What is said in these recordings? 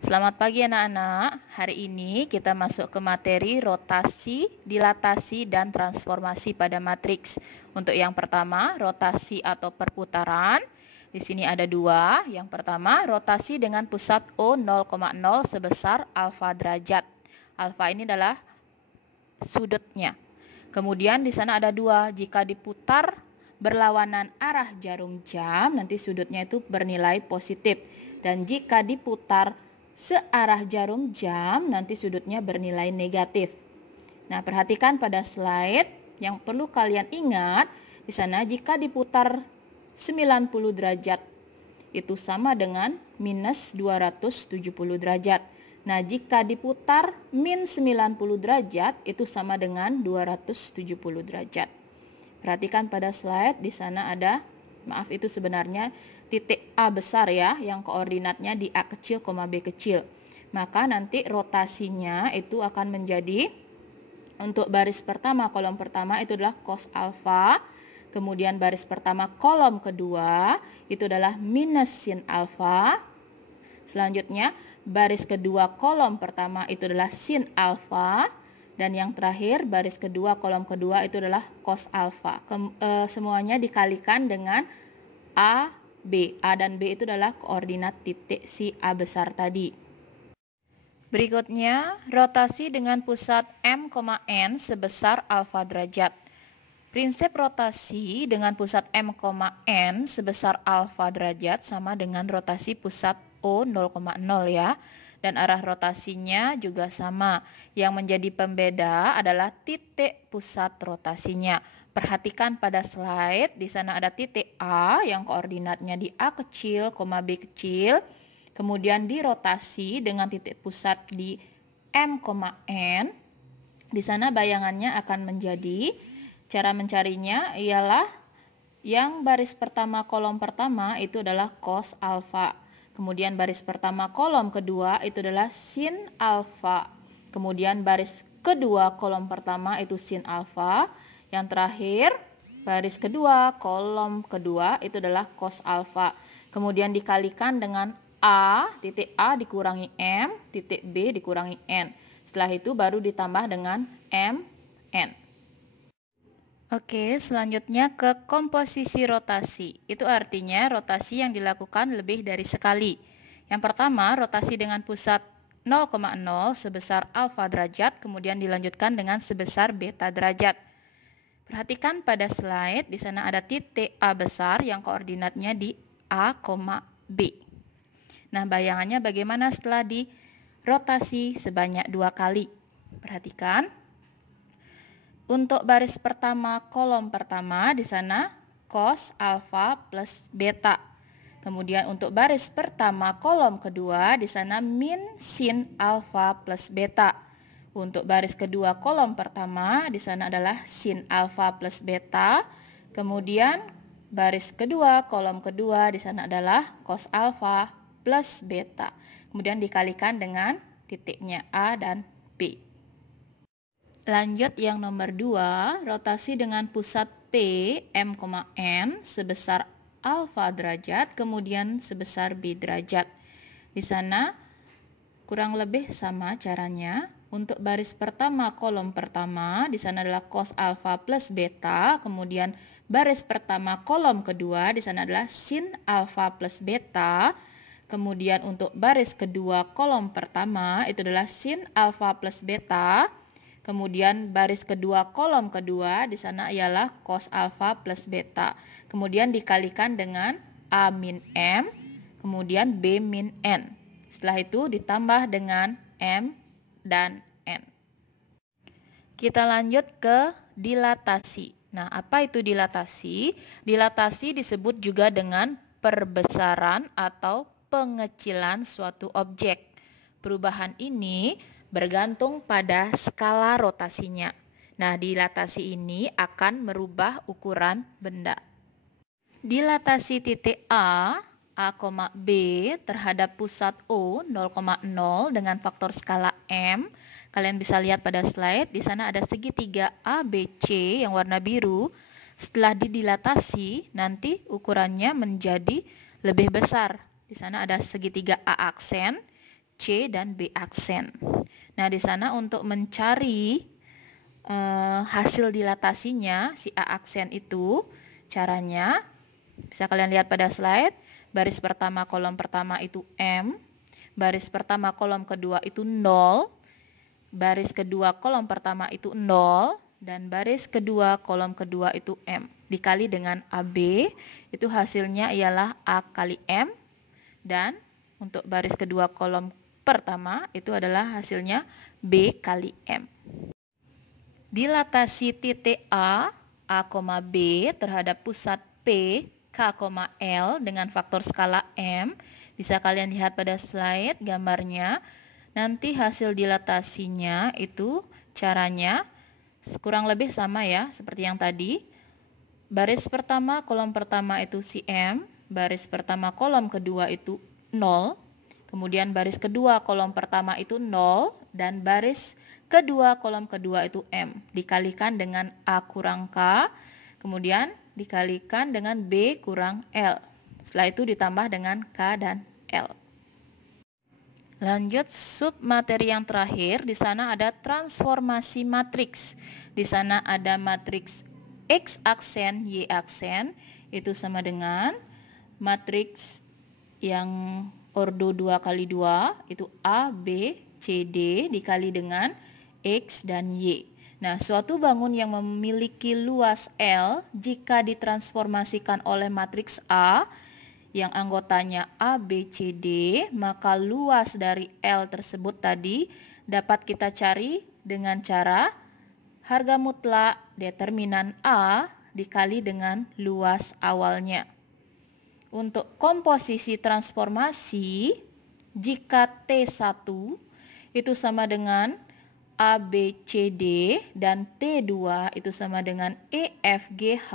Selamat pagi anak-anak. Hari ini kita masuk ke materi rotasi, dilatasi, dan transformasi pada matriks. Untuk yang pertama, rotasi atau perputaran. Di sini ada dua. Yang pertama, rotasi dengan pusat O 0,0 sebesar alfa derajat. Alfa ini adalah sudutnya. Kemudian di sana ada dua. Jika diputar berlawanan arah jarum jam, nanti sudutnya itu bernilai positif. Dan jika diputar searah jarum jam, nanti sudutnya bernilai negatif. Nah, perhatikan pada slide yang perlu kalian ingat. Di sana jika diputar 90 derajat, itu sama dengan minus 270 derajat. Nah, jika diputar min 90 derajat, itu sama dengan 270 derajat. Perhatikan pada slide, di sana ada, maaf itu sebenarnya titik A besar ya, yang koordinatnya di A kecil, B kecil. Maka nanti rotasinya itu akan menjadi, untuk baris pertama, kolom pertama itu adalah cos alfa. Kemudian baris pertama kolom kedua itu adalah minus sin alfa. Selanjutnya baris kedua kolom pertama itu adalah sin alfa. Dan yang terakhir baris kedua kolom kedua itu adalah cos alfa. Semuanya dikalikan dengan A, B. A dan B itu adalah koordinat titik si A besar tadi. Berikutnya, rotasi dengan pusat M, N sebesar alfa derajat. Prinsip rotasi dengan pusat M, N sebesar alfa derajat sama dengan rotasi pusat O 0,0 ya. Dan arah rotasinya juga sama. Yang menjadi pembeda adalah titik pusat rotasinya. Perhatikan pada slide, di sana ada titik A yang koordinatnya di A kecil, B kecil. Kemudian dirotasi dengan titik pusat di M, N. Di sana bayangannya akan menjadi, cara mencarinya ialah yang baris pertama kolom pertama itu adalah cos alfa. Kemudian baris pertama kolom kedua itu adalah sin alfa. Kemudian baris kedua kolom pertama itu sin alfa. Yang terakhir baris kedua kolom kedua itu adalah cos alfa. Kemudian dikalikan dengan A, titik A dikurangi M, titik B dikurangi N. Setelah itu baru ditambah dengan M, N. Oke, selanjutnya ke komposisi rotasi. Itu artinya rotasi yang dilakukan lebih dari sekali. Yang pertama, rotasi dengan pusat 0,0 sebesar alfa derajat, kemudian dilanjutkan dengan sebesar beta derajat. Perhatikan pada slide, di sana ada titik A besar yang koordinatnya di A, B. Nah, bayangannya bagaimana setelah dirotasi sebanyak 2 kali? Perhatikan. Untuk baris pertama kolom pertama di sana cos alfa plus beta. Kemudian untuk baris pertama kolom kedua di sana min sin alfa plus beta. Untuk baris kedua kolom pertama di sana adalah sin alfa plus beta. Kemudian baris kedua kolom kedua di sana adalah cos alfa plus beta. Kemudian dikalikan dengan titiknya A dan B. Lanjut yang nomor 2, rotasi dengan pusat P, M, N sebesar alfa derajat, kemudian sebesar B derajat. Di sana kurang lebih sama caranya. Untuk baris pertama kolom pertama, di sana adalah cos alfa plus beta, kemudian baris pertama kolom kedua, di sana adalah sin alfa plus beta. Kemudian untuk baris kedua kolom pertama, itu adalah sin alfa plus beta. Kemudian baris kedua kolom kedua di sana ialah cos alfa plus beta. Kemudian dikalikan dengan A min M, kemudian B min N. Setelah itu ditambah dengan M dan N. Kita lanjut ke dilatasi. Nah, apa itu dilatasi? Dilatasi disebut juga dengan perbesaran atau pengecilan suatu objek. Perubahan ini bergantung pada skala rotasinya. Nah, dilatasi ini akan merubah ukuran benda. Dilatasi titik A, B terhadap pusat O 0,0 dengan faktor skala M. Kalian bisa lihat pada slide, di sana ada segitiga ABC yang warna biru. Setelah didilatasi, nanti ukurannya menjadi lebih besar. Di sana ada segitiga A aksen, C, dan B aksen. Nah, di sana untuk mencari hasil dilatasinya si A aksen itu, caranya bisa kalian lihat pada slide. Baris pertama kolom pertama itu M, baris pertama kolom kedua itu 0, baris kedua kolom pertama itu 0, dan baris kedua kolom kedua itu M. Dikali dengan AB, itu hasilnya ialah A kali M, dan untuk baris kedua kolom pertama itu adalah hasilnya B kali M. Dilatasi titik A, B terhadap pusat P, K, L dengan faktor skala M. Bisa kalian lihat pada slide gambarnya. Nanti hasil dilatasinya itu caranya kurang lebih sama ya, seperti yang tadi. Baris pertama kolom pertama itu si M, baris pertama kolom kedua itu 0, kemudian baris kedua kolom pertama itu 0, dan baris kedua kolom kedua itu M, dikalikan dengan A kurang K, kemudian dikalikan dengan B kurang L. Setelah itu ditambah dengan K dan L. Lanjut sub materi yang terakhir, di sana ada transformasi matriks. Di sana ada matriks X aksen, Y aksen, itu sama dengan matriks yang ordo 2 kali 2, itu A, B, C, D dikali dengan X dan Y. Nah, suatu bangun yang memiliki luas L jika ditransformasikan oleh matriks A yang anggotanya A, B, C, D, maka luas dari L tersebut tadi dapat kita cari dengan cara harga mutlak determinan A dikali dengan luas awalnya. Untuk komposisi transformasi, jika T1 itu sama dengan A, B, C, D, dan T2 itu sama dengan E, F, G, H,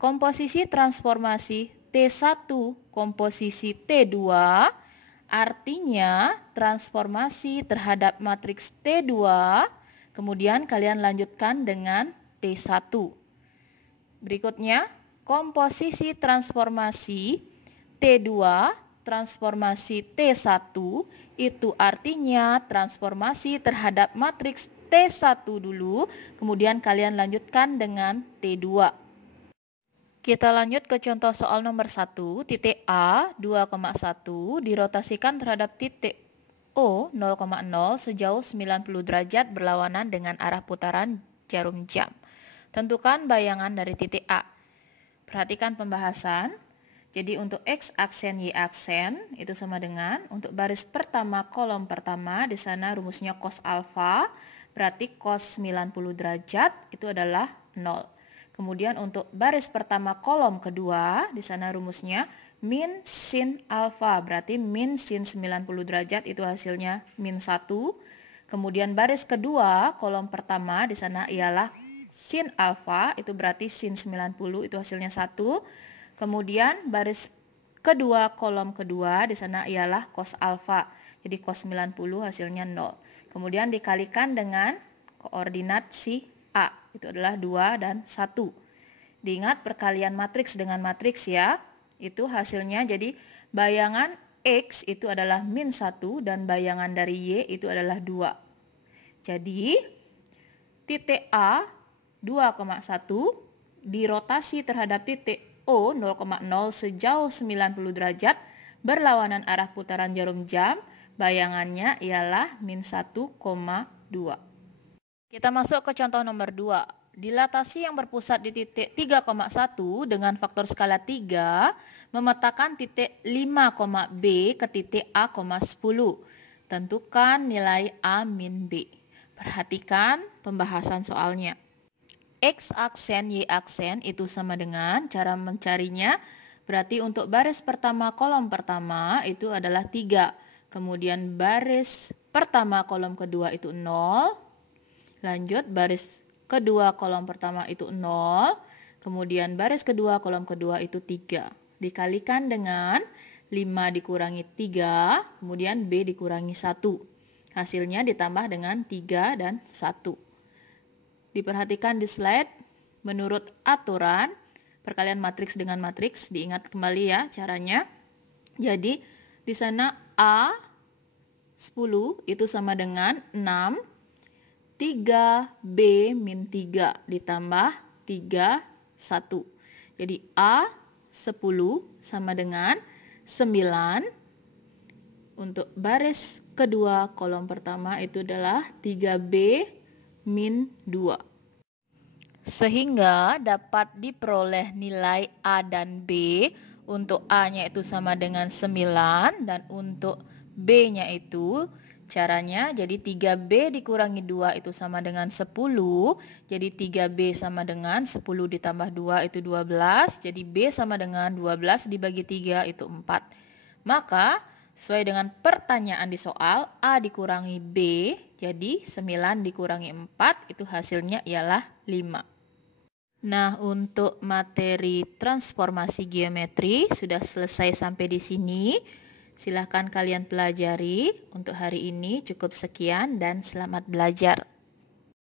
komposisi transformasi T1 komposisi T2 artinya transformasi terhadap matriks T2, kemudian kalian lanjutkan dengan T1. Berikutnya, komposisi transformasi T2 transformasi T1 itu artinya transformasi terhadap matriks T1 dulu, kemudian kalian lanjutkan dengan T2. Kita lanjut ke contoh soal nomor 1, titik A 2,1 dirotasikan terhadap titik O 0,0 sejauh 90 derajat berlawanan dengan arah putaran jarum jam. Tentukan bayangan dari titik A. Perhatikan pembahasan. Jadi untuk X aksen, Y aksen itu sama dengan untuk baris pertama kolom pertama di sana rumusnya cos alfa, berarti cos 90 derajat itu adalah 0. Kemudian untuk baris pertama kolom kedua di sana rumusnya min sin alfa, berarti min sin 90 derajat itu hasilnya min 1. Kemudian baris kedua kolom pertama di sana ialah sin alfa, itu berarti sin 90 itu hasilnya 1. Kemudian baris kedua kolom kedua di sana ialah cos alfa. Jadi cos 90 hasilnya 0. Kemudian dikalikan dengan koordinat si A. Itu adalah 2 dan 1. Diingat perkalian matriks dengan matriks ya. Itu hasilnya jadi bayangan X itu adalah min 1 dan bayangan dari Y itu adalah 2. Jadi titik A 2,1 dirotasi terhadap titik O 0,0 sejauh 90 derajat berlawanan arah putaran jarum jam, bayangannya ialah min 1,2. Kita masuk ke contoh nomor 2. Dilatasi yang berpusat di titik 3,1 dengan faktor skala 3 memetakan titik 5, B ke titik A, 10. Tentukan nilai A min B. Perhatikan pembahasan soalnya. X aksen, Y aksen itu sama dengan cara mencarinya. Berarti untuk baris pertama kolom pertama itu adalah 3. Kemudian baris pertama kolom kedua itu 0. Lanjut baris kedua kolom pertama itu 0. Kemudian baris kedua kolom kedua itu 3. Dikalikan dengan 5 dikurangi 3. Kemudian B dikurangi 1. Hasilnya ditambah dengan 3 dan 1. Diperhatikan di slide, menurut aturan perkalian matriks dengan matriks, diingat kembali ya caranya. Jadi di sana A 10 itu sama dengan 6, 3B min 3 ditambah 3, 1. Jadi A 10 sama dengan 9. Untuk baris kedua kolom pertama itu adalah 3B min 2. Sehingga dapat diperoleh nilai A dan B. Untuk A-nya itu sama dengan 9 dan untuk B-nya itu caranya jadi 3B dikurangi 2 itu sama dengan 10. Jadi 3B sama dengan 10 ditambah 2 itu 12. Jadi B sama dengan 12 dibagi 3 itu 4. Maka sesuai dengan pertanyaan di soal, A dikurangi B, jadi 9 dikurangi 4 itu hasilnya ialah 5. Nah, untuk materi transformasi geometri sudah selesai sampai di sini. Silahkan kalian pelajari. Untuk hari ini cukup sekian dan selamat belajar.